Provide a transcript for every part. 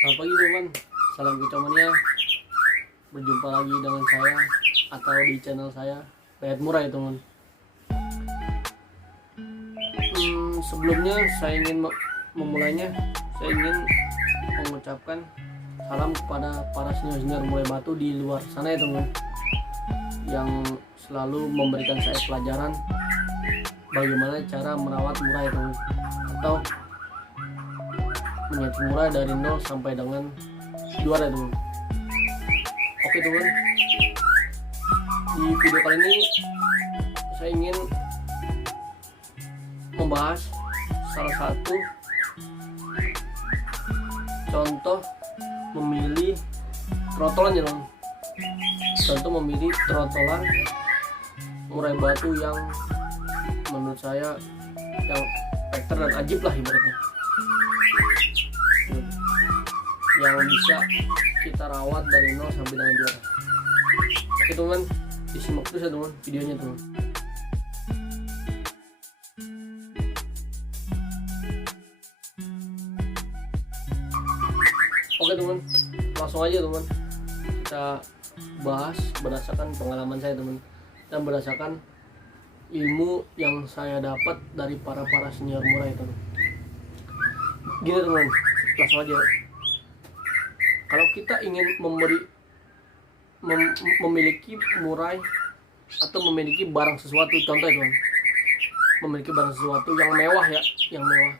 Selamat pagi teman, salam Kicomania. Berjumpa lagi dengan saya atau di channel saya Pet Murah ya teman. Sebelumnya saya ingin memulainya. Saya ingin mengucapkan salam kepada para senior-senior murai batu di luar sana ya teman, yang selalu memberikan saya pelajaran bagaimana cara merawat murai ya teman, atau menyeting murai dari 0 sampai dengan juara ya teman. Oke teman, di video kali ini saya ingin membahas salah satu contoh memilih trotolan ya teman. Contoh memilih trotolan murai batu yang menurut saya yang spekter dan ajib lah ibaratnya, yang bisa kita rawat dari 0 sampai dengan juara. Oke teman, disimak terus ya teman videonya teman. Oke teman, langsung aja teman, kita bahas berdasarkan pengalaman saya teman, dan berdasarkan ilmu yang saya dapat dari para senior murai teman. Gini teman, langsung aja. Kalau kita ingin memiliki murai atau memiliki barang sesuatu, contoh teman, memiliki barang sesuatu yang mewah ya, yang mewah,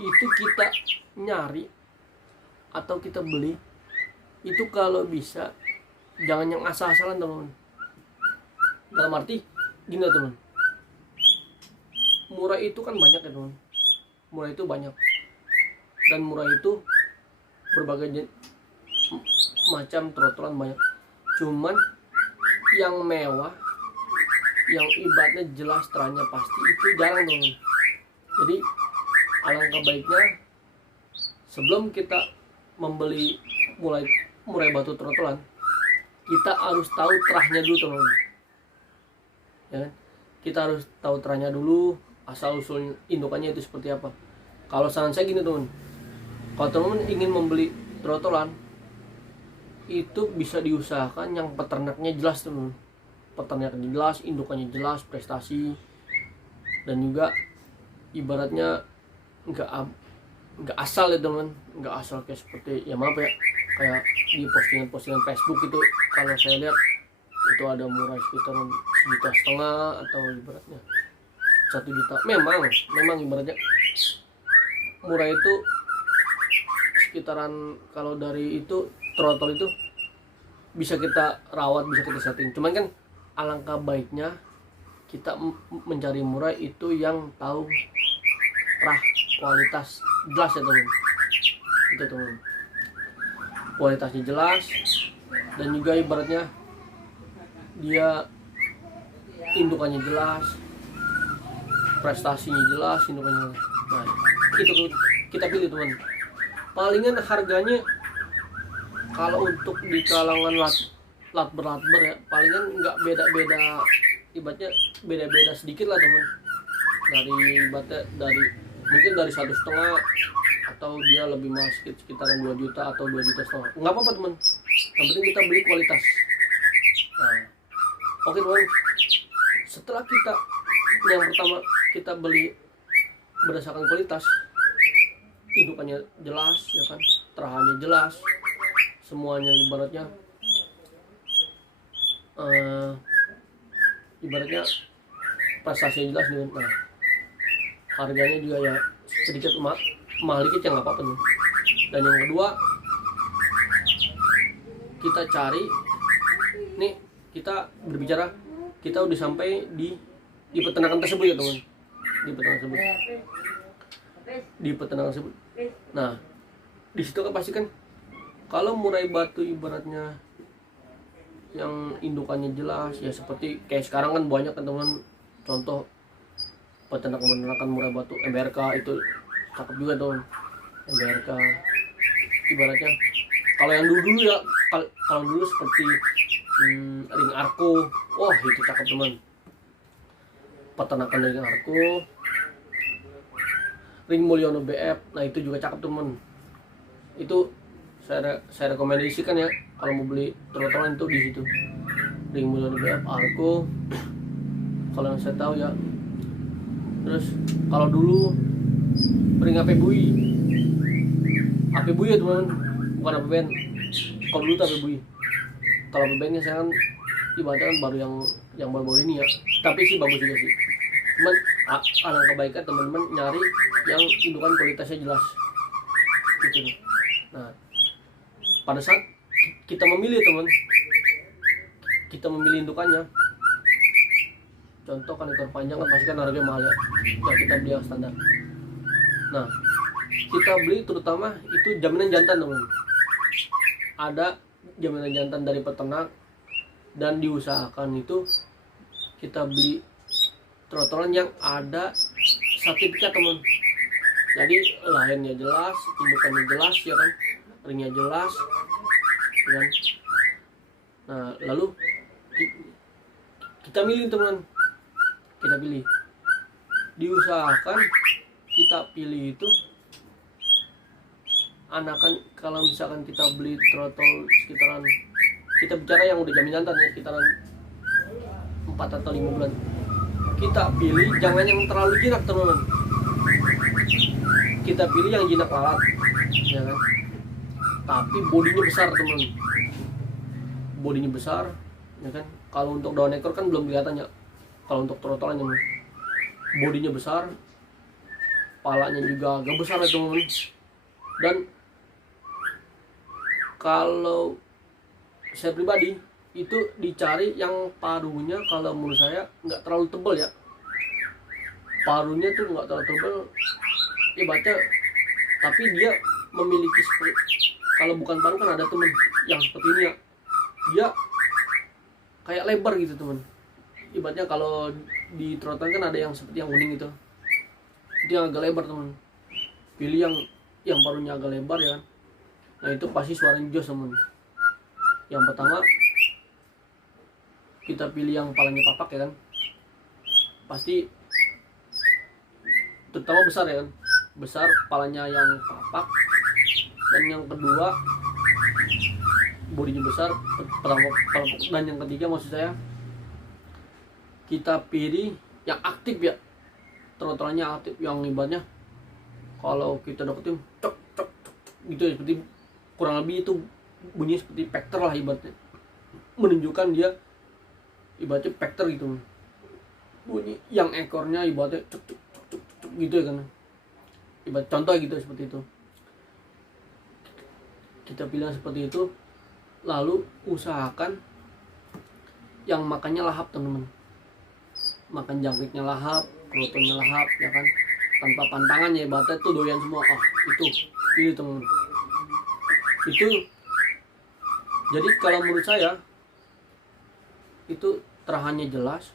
itu kita nyari atau kita beli itu kalau bisa jangan yang asal-asalan teman. Dalam arti gini teman, murai itu kan banyak ya teman, murai itu banyak, dan murai itu berbagai macam trotolan banyak. Cuman yang mewah, yang ibaratnya jelas terangnya pasti itu jarang teman. Jadi alangkah baiknya sebelum kita membeli murai batu trotolan, kita harus tahu terahnya dulu teman. Ya kan? Kita harus tahu terahnya dulu, asal usul indukannya itu seperti apa. Kalau saran saya gini teman, kalau teman ingin membeli trotolan, itu bisa diusahakan yang peternaknya jelas teman, peternaknya jelas, indukannya jelas, prestasi, dan juga ibaratnya nggak asal ya teman, nggak asal kayak seperti ya maaf ya, kayak di postingan Facebook itu kalau saya lihat itu ada murai sekitar 1,5 juta atau ibaratnya 1 juta. Memang ibaratnya murai itu sekitaran, kalau dari itu trotol itu bisa kita rawat, bisa kita setting. Cuman kan alangkah baiknya kita mencari murai itu yang tahu rah, kualitas jelas ya teman. Itu teman, kualitasnya jelas, dan juga ibaratnya dia indukannya jelas, prestasinya jelas, indukannya jelas. Nah itu kita pilih teman. Palingan harganya kalau untuk di kalangan latber ya, palingan nggak beda-beda, ibaratnya beda-beda sedikit lah teman, dari ibaratnya dari mungkin dari 1,5 atau dia lebih mahal sekitaran 2 juta atau 2,5 juta, nggak apa-apa teman, yang penting kita beli kualitas. Nah, oke teman, setelah kita yang pertama kita beli berdasarkan kualitas, indukannya jelas ya kan, terahannya jelas, semuanya ibaratnya ibaratnya prestasinya jelas nih. Nah harganya juga ya sedikit mahal dikit ya nggak apa-apa nih. Dan yang kedua, kita cari nih, kita berbicara, kita udah sampai di peternakan tersebut ya teman, di peternakan tersebut. Nah di situ kan pasti kan kalau murai batu ibaratnya yang indukannya jelas ya, seperti kayak sekarang kan banyak kan teman, contoh peternakan murai batu MBRK itu cakep juga teman. MBRK ibaratnya kalau yang dulu ya, kalau dulu seperti Ring Arko, wah itu cakep teman, peternakan Ring Arko, Ring Mulyono BF, nah itu juga cakep teman. Itu saya rekomendasikan ya kalau mau beli trotolan itu di situ. Ring Mulia BF, Arco, kalau yang saya tahu ya. Terus kalau dulu ring AP Bui ya teman, bukan AP band. Kalau dulu tuh AP Bui. Kalau AP bandnya saya kan ibaratnya kan baru yang baru-baru ini ya, tapi sih bagus juga sih. Cuman alangkah baiknya teman-teman nyari yang indukan kualitasnya jelas gitu nih. Nah, pada saat kita memilih teman, kita memilih indukannya, contoh kan ekor panjang kan pasti kan harganya mahal ya, kita beli yang standar. Nah, kita beli terutama itu jaminan jantan teman, ada jaminan jantan dari peternak, dan diusahakan itu kita beli trotolan yang ada sertifikat teman. Jadi lainnya jelas, indukannya jelas ya kan, ringnya jelas ya kan. Nah lalu kita milih teman, kita pilih, diusahakan kita pilih itu anakan. Kalau misalkan kita beli trotol sekitaran, kita bicara yang udah jamin jantan ya, sekitaran 4 atau 5 bulan, kita pilih jangan yang terlalu jinak teman-teman. Kita pilih yang jinak lalat ya kan, tapi bodinya besar teman, bodinya besar ya kan. Kalau untuk daun ekor kan belum kelihatan ya, kalau untuk trotolannya bodinya besar, palanya juga agak besar ya teman. Dan kalau saya pribadi itu dicari yang paruhnya, kalau menurut saya nggak terlalu tebal ya, paruhnya tuh nggak terlalu tebal ya baca, tapi dia memiliki kalau bukan paruh kan ada temen yang seperti ini ya, dia kayak lebar gitu teman. Ibaratnya kalau di trotolan kan ada yang seperti yang kuning itu yang agak lebar teman. Pilih yang paruhnya agak lebar ya kan. Nah itu pasti suaranya jos teman. Yang pertama kita pilih yang palanya papak ya kan, pasti terutama besar ya kan, besar palanya yang papak. Dan yang kedua bodinya besar, dan yang ketiga maksud saya kita pilih yang aktif ya, trotolannya aktif, yang ibaratnya kalau kita dapetin cok cok cok gitu ya, seperti kurang lebih itu bunyi seperti pekter lah ibaratnya, menunjukkan dia ibaratnya pekter gitu, bunyi yang ekornya ibaratnya cuk cuk cuk cuk, cuk gitu ya kan, ibarat contoh gitu seperti itu. Kita pilih seperti itu, lalu usahakan yang makannya lahap teman-teman, makan jangkritnya lahap, krotonnya lahap ya kan, tanpa pantangannya ibaratnya tuh doyan semua. Itu pilih teman-teman. Itu jadi kalau menurut saya itu terahannya jelas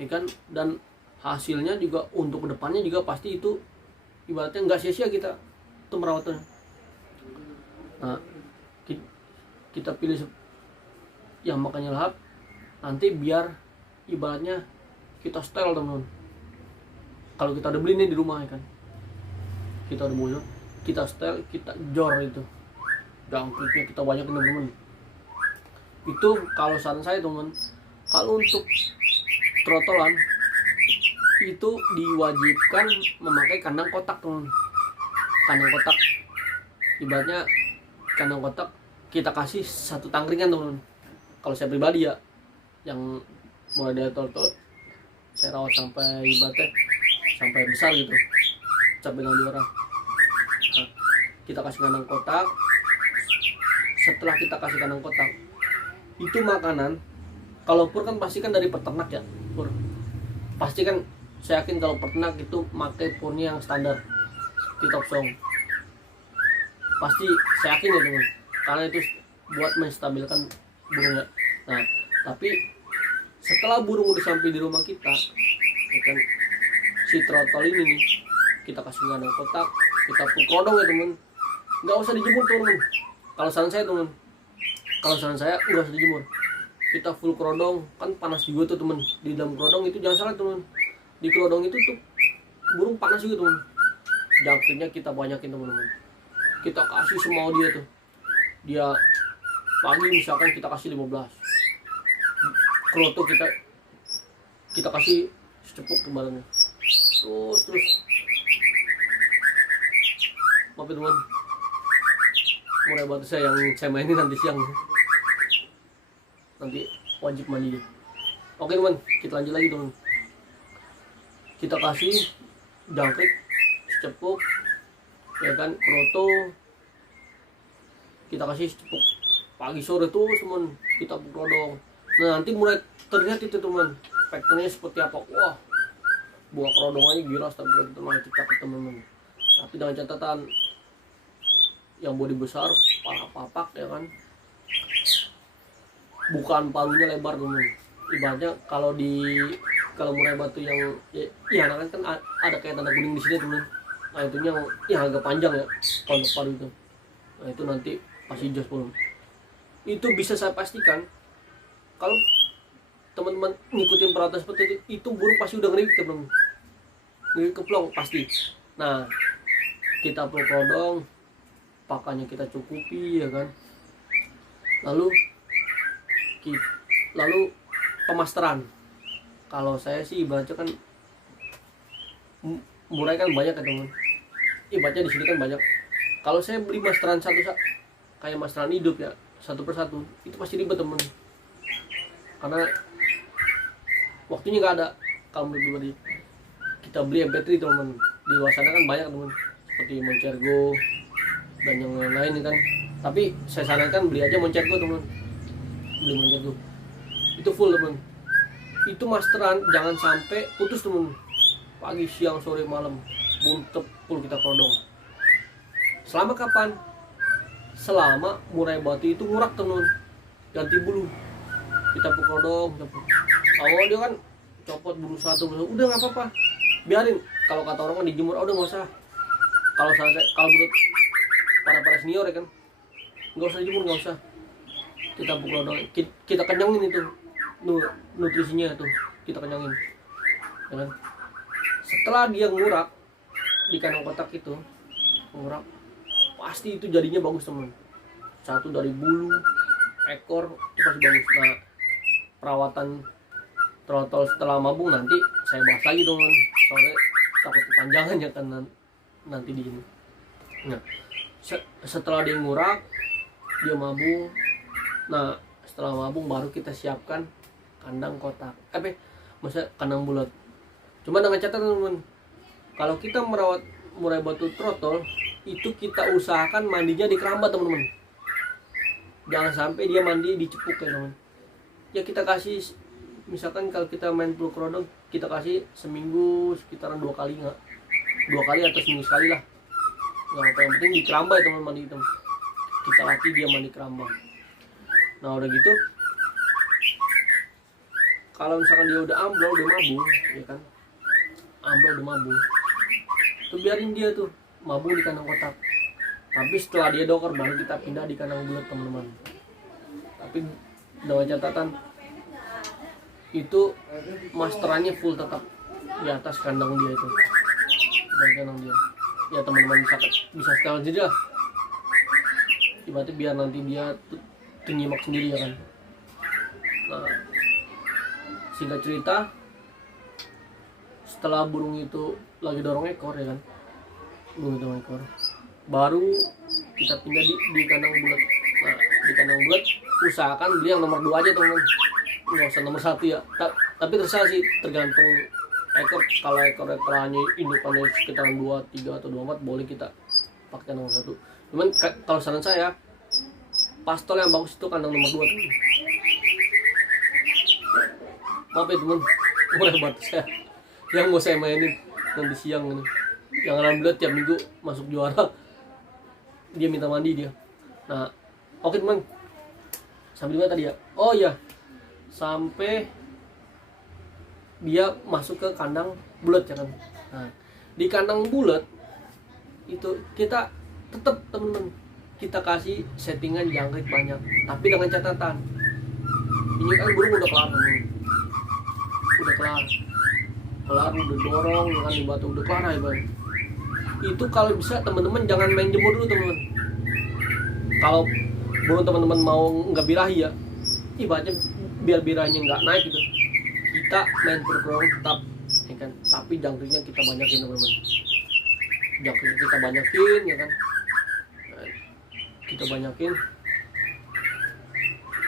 ya kan, dan hasilnya juga untuk kedepannya juga pasti itu ibaratnya nggak sia-sia kita itu merawatnya. Nah kita pilih yang makannya lahap, nanti biar ibaratnya kita setel teman-teman. Kalau kita udah beli nih di rumah ya kan, kita udah beli, kita setel, kita jor itu jangkritnya kita banyakin teman-teman. Itu kalau saran saya teman, kalau untuk trotolan itu diwajibkan memakai kandang kotak teman. Kandang kotak ibaratnya kandang kotak kita kasih satu tangkringan teman. Kalau saya pribadi ya, yang mulai dari trotol saya rawat sampai ibaratnya sampai besar gitu, sampai dengan juara. Nah, kita kasih kandang kotak. Setelah kita kasih kandang kotak, itu makanan, kalau pur kan pasti kan dari peternak ya, pur pasti kan, saya yakin kalau peternak itu pakai purnya yang standar di top song, pasti saya yakin ya teman, karena itu buat menstabilkan burungnya. Nah tapi setelah burung udah sampai di rumah kita ya kan, si trotol ini nih kita kasih kandang kotak, kita pukrodong ya teman, nggak usah dijemur teman. Kalau saran saya teman, kalau saran saya nggak usah dijemur, kita full kerodong, kan panas juga tuh teman di dalam kerodong itu. Jangan salah teman, di kerodong itu tuh burung panas juga teman, jangkritnya kita banyakin teman-teman, kita kasih semau dia tuh. Dia pagi misalkan kita kasih 15, kroto kita kasih secepuk ke badannya, terus maaf ya teman, murai batu saya yang saya mainin nanti siang, nanti wajib mandi dia. Oke teman, kita lanjut lagi teman. Kita kasih jangkrik secepuk, ya kan, kroto kita kasih secepuk pagi sore tuh teman, kita pukrodong. Nah nanti mulai terlihat itu teman, faktornya seperti apa. Wah, buah kerodongannya gila, tapi teman cakep teman-teman. Tapi dengan catatan yang bodi besar, pala papak ya kan, bukan palunya lebar teman. Ibaratnya kalau murai batu yang ya kan ada kayak tanda kuning di sini teman. Nah itu yang agak panjang ya kalau untuk palu itu. Nah itu nanti pasti jos belum. Itu bisa saya pastikan kalau teman-teman ngikutin peralatan seperti itu burung pasti udah ngeri teman, ngeri keplong pasti. Nah kita prodong, pakannya kita cukupi ya kan, lalu pemasteran. Kalau saya sih ibaratnya kan murai kan banyak ya teman, ibaratnya di sini kan banyak. Kalau saya beli masteran satu kayak masteran hidup ya, satu persatu itu pasti ribet temen, karena waktunya nggak ada. Kalau menurut pribadi kita beli MP3 teman, di luar sana kan banyak teman, seperti Moncergo dan yang lain kan. Tapi saya sarankan beli aja Moncergo teman, beli Moncergo itu full teman. Itu masteran jangan sampai putus teman, pagi siang sore malam buntep full kita prodong. Selama kapan? Selama murai batu itu ngurak teman, ganti bulu, kita pukrodong. Awal dia kan copot bulu satu, udah nggak apa-apa, biarin. Kalau kata orang kan dijemur, udah nggak usah. Kalau menurut para senior ya kan, nggak usah dijemur, nggak usah. Kita pukrodong, kita kenyangin itu nutrisinya tuh, kita kenyangin, ya kan. Setelah dia ngurak di kandang kotak itu, ngurak, pasti itu jadinya bagus teman. Satu dari bulu, ekor itu pasti bagus. Nah perawatan trotol setelah mabung nanti saya bahas lagi teman, soalnya takut kepanjangan ya kan nanti di ini. Nah setelah dia ngurak, dia mabung. Nah setelah mabung baru kita siapkan kandang kotak, maksudnya kandang bulat. Cuma dengan catatan teman, kalau kita merawat murai batu trotol itu kita usahakan mandinya di keramba teman-teman. Jangan sampai dia mandi di cepuk ya teman. Ya kita kasih, misalkan kalau kita main peluk rodong, kita kasih seminggu sekitaran 2 kali atau seminggu sekali lah. Nggak apa, yang penting di keramba ya teman, mandi teman. Kita latih dia mandi keramba. Nah udah gitu, kalau misalkan dia udah ambrol, udah mabung, ya kan, ambrol udah mabung, tuh biarin dia tuh mabung di kandang kotak. Tapi setelah dia dokor baru kita pindah di kandang bulat teman-teman. Tapi dengan catatan itu masterannya full tetap di atas kandang dia itu, dan kandang dia. Ya teman-teman bisa setel jadi lah. Ibaratnya biar nanti dia tuh nyimak sendiri ya kan. Nah singkat cerita, setelah burung itu lagi dorong ekor ya kan, burung dorong ekor, baru kita pindah di kandang bulat. Nah di kandang bulat usahakan beli yang nomor 2 aja teman, nggak usah nomor 1 ya. Tapi terserah sih, tergantung ekor. Kalau ekor-ekorannya indukannya sekitar 2, 3 atau 24 boleh kita pakai nomor 1. Cuman kalau saran saya, pastol yang bagus itu kandang nomor 2 teman. Maaf ya teman, mulai batu saya yang mau saya mainin nanti siang ini. Yang alhamdulillah tiap minggu masuk juara, dia minta mandi dia. Nah oke teman, sampai dimana tadi ya? Oh iya, sampai dia masuk ke kandang bulat ya kan. Nah di kandang bulat itu kita tetap teman-teman, kita kasih settingan jangkrik banyak, tapi dengan catatan ini kan burung udah kelar teman, udah kelar udah dorong dengan di batu udah kelar ya bang. Itu kalau bisa teman-teman jangan main jemur dulu teman-teman, kalau belum teman-teman mau nggak birahi ya, ibaratnya biar birahinya nggak naik gitu, kita main pro tetap ya kan, tapi jangkriknya kita banyakin teman-teman, jangkriknya kita banyakin ya kan, kita banyakin.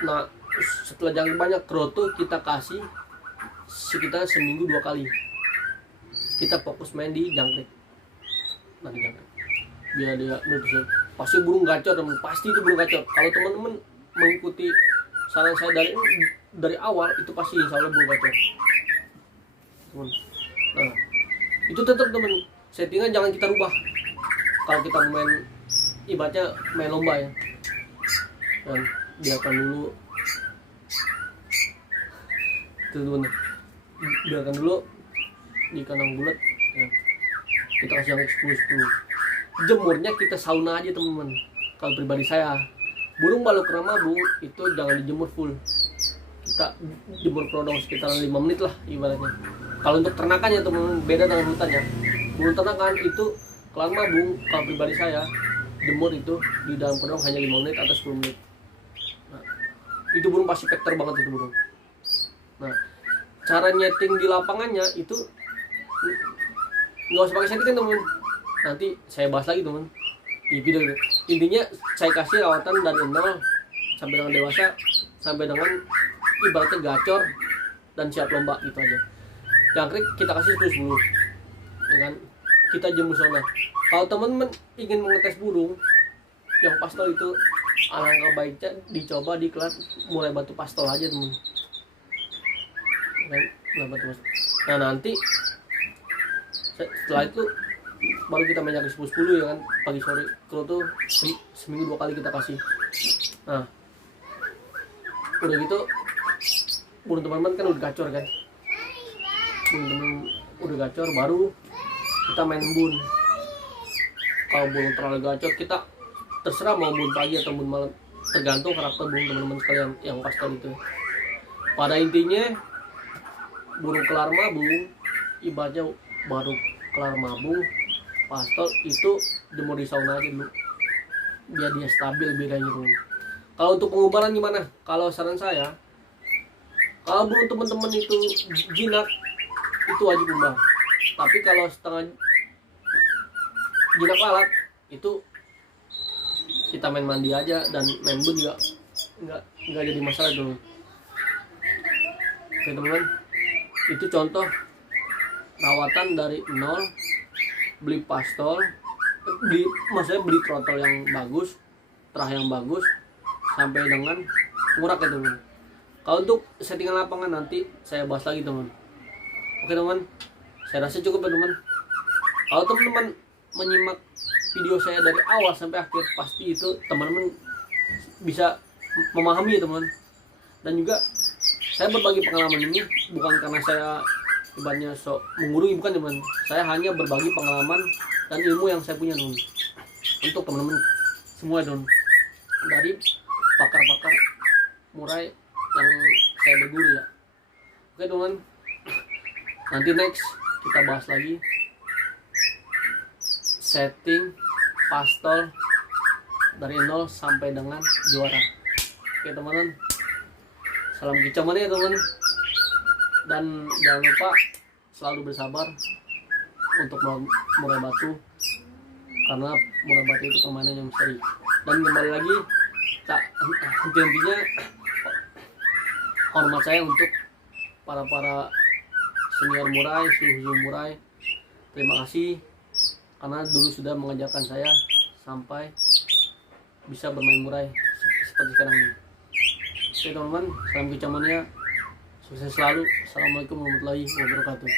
Nah setelah jangkrik banyak, kroto kita kasih sekitar seminggu 2 kali, kita fokus main di jangkrik. Nah di jangkrik biar dia nutrisi, pasti burung gacor teman, pasti itu burung gacor. Kalau teman-teman mengikuti saran saya dari awal, itu pasti insya Allah burung gacor teman. Nah itu tetap teman, settingan jangan kita rubah. Kalau kita main ibaratnya main lomba ya, dan biarkan dulu itu teman, biarkan dulu di kandang bulat ya. Kita kasih yang 10-10. Jemurnya kita sauna aja teman-teman. Kalau pribadi saya, burung baluk ramah bu itu jangan dijemur full, kita jemur prodong sekitar 5 menit lah ibaratnya. Kalau untuk ternakan ya teman-teman, beda dengan hutan ya. Burung ternakan itu kelar mabung, kalau pribadi saya jemur itu di dalam prodong hanya 5 menit atau 10 menit. Nah, itu burung pasti vektor banget itu burung. Nah cara nyeting di lapangannya itu nggak usah pakai setting teman, nanti saya bahas lagi teman di video ini. Intinya saya kasih rawatan dari 0 sampai dengan dewasa, sampai dengan ibaratnya gacor dan siap lomba gitu aja. Jangkrik kita kasih 10-10 ya kan, kita jemur sana. Kalau teman-teman ingin mengetes burung yang pastol itu, alangkah baiknya dicoba di kelas murai batu pastol aja teman. Nah nanti setelah itu baru kita main jangkrik 10-10 ya kan, pagi sore. Kalau tuh seminggu 2 kali kita kasih. Nah udah gitu burung teman-teman kan udah gacor kan, burung teman udah gacor, baru kita main embun. Kalau burung terlalu gacor, kita terserah mau embun pagi atau embun malam, tergantung karakter burung teman-teman sekalian yang pastel itu. Pada intinya burung kelar mabung, ibaratnya baru kelar mabung pastel itu jemur di sauna aja dulu biar dia stabil bedanya dulu. Kalau untuk pengubaran gimana? Kalau saran saya, kalau burung teman-teman itu jinak, itu wajib ubah. Tapi kalau setengah jinak lalat, itu kita main mandi aja, dan main bun juga nggak jadi masalah dulu. Oke teman-teman, itu contoh rawatan dari 0, beli pastol, maksudnya beli trotol yang bagus, terah yang bagus, sampai dengan ngurak ya teman. Kalau untuk settingan lapangan nanti saya bahas lagi teman. Oke teman, saya rasa cukup ya teman. Kalau teman-teman menyimak video saya dari awal sampai akhir, pasti itu teman-teman bisa memahami ya teman. Dan juga saya berbagi pengalaman ini bukan karena saya ibaratnya sok menggurui, bukan teman. Saya hanya berbagi pengalaman dan ilmu yang saya punya teman, untuk teman-teman semua teman, dari pakar-pakar murai yang saya berguru ya. Oke teman, nanti next kita bahas lagi setting pastol dari 0 sampai dengan juara. Oke teman-teman, salam kicau mana ya teman, dan jangan lupa selalu bersabar untuk murai batu, karena murai batu itu permainan yang misteri. Dan kembali lagi, intinya hormat saya untuk para senior murai, suhu murai. Terima kasih karena dulu sudah mengajarkan saya sampai bisa bermain murai seperti sekarang ini. Oke teman-teman, salam kicau mania, sukses selalu. Assalamualaikum warahmatullahi wabarakatuh.